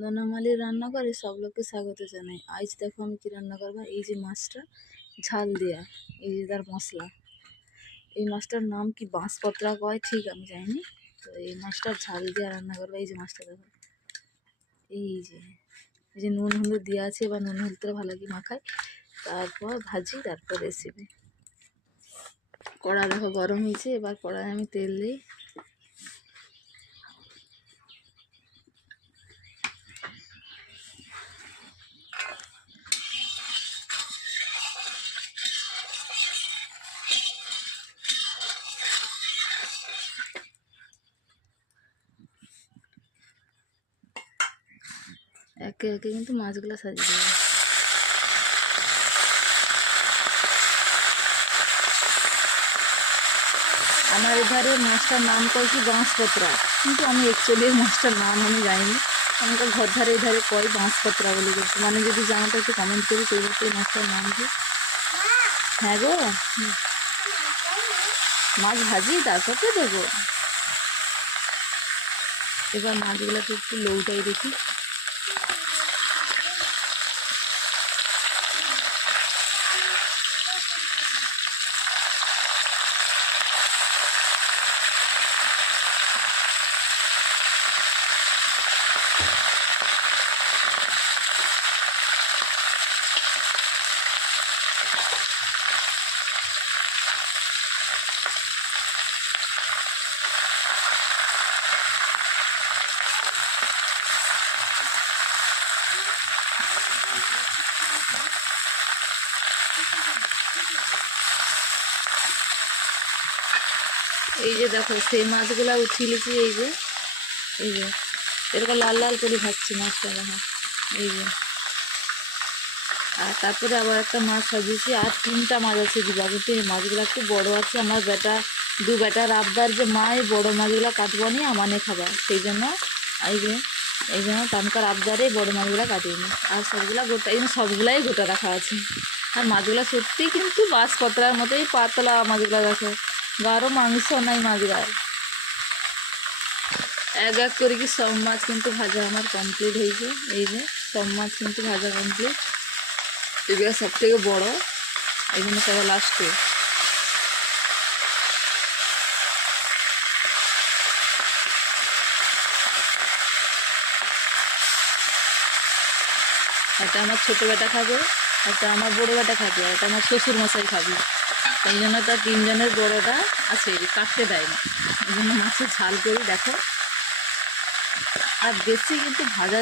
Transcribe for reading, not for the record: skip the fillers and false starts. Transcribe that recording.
ননামালি রান্না করে সব লোককে স্বাগত জানাই। আজ দেখো আমি কি রান্না করবো। এই যে মাছটা ঝাল দেয়া, এই যে তার মশলা। এই মাছটার নাম কি বাঁশপত্রা কয় ঠিক আমি জানি। তো এই মাছটার ঝাল দেওয়া রান্না করবো। এই যে মাছটা দেখো, এই যে নুন হলুদ দেওয়া আছে, এবার নুন হলুদটা ভালো কি মাখাই, তারপর ভাজি, তারপর রেসিপি। কড়া দেখো গরম হয়েছে, এবার কড়ায় আমি তেল দিই। একে একে কিন্তু মাছগুলো সাজিয়ে দেবো। আমার এধারে মাছটার নাম কয় কি বাঁশপত্রা, কিন্তু আমি অ্যাকচুয়ালি মাছটার নাম আমি জানি। আমাদের ঘর ধারে এধারে কয় বাঁশপত্রা বলে গেছে। মানে যদি জানো তো একটু কমেন্ট করি সেই বছর মাছটার নাম কি। হ্যাঁ গো, মাছ ভাজি তারপর তো দেবো। এবার মাছগুলোকে একটু লৌটাই দেখি। এই যে দেখো সেই মাছগুলো উঠিয়েছি, এই যে এরকম লাল লাল করে ভাজছি মাছটা দেখো। এই যে আর তারপরে আবার একটা মাছ সাজিয়েছি, আর 3টা মাছ আছে দিবা, কিন্তু এই মাছগুলো একটু বড়ো আছে। আমার দু বেটার আবদার যে মা এই বড়ো মাছগুলো কাটবো নি, আমানে খাবার, সেই জন্য এই জন্য তানকার আবদারে বড়ো মাছগুলো কাটিনি। আর সবগুলা গোটা, এই সবগুলাই গোটা রাখা আছে। আর মাছগুলো সত্যি কিন্তু বাঁশপত্রার মতোই পাতলা মাছগুলো দেখো, গাঢ় মাংস নাই মাছগুলো। এক এক করে কি সব মাছ কিন্তু ভাজা আমার কমপ্লিট হয়েছে। এই যে সব মাছ কিন্তু ভাজা কমপ্লিট। এগুলো সব থেকে বড়, এই জন্য সবাই লাস্টে। একটা আমার ছোটো বেটা খাবে, একটা আমার বড়ো বেটা খাবে, আর একটা আমার শ্বশুর মশাই খাবে। এই জন্য তার 3জনের বড়োটা আছে, কাটতে দেয় না। এই জন্য মাছের ঝাল করি দেখো। আর বেশি কিন্তু ভাজা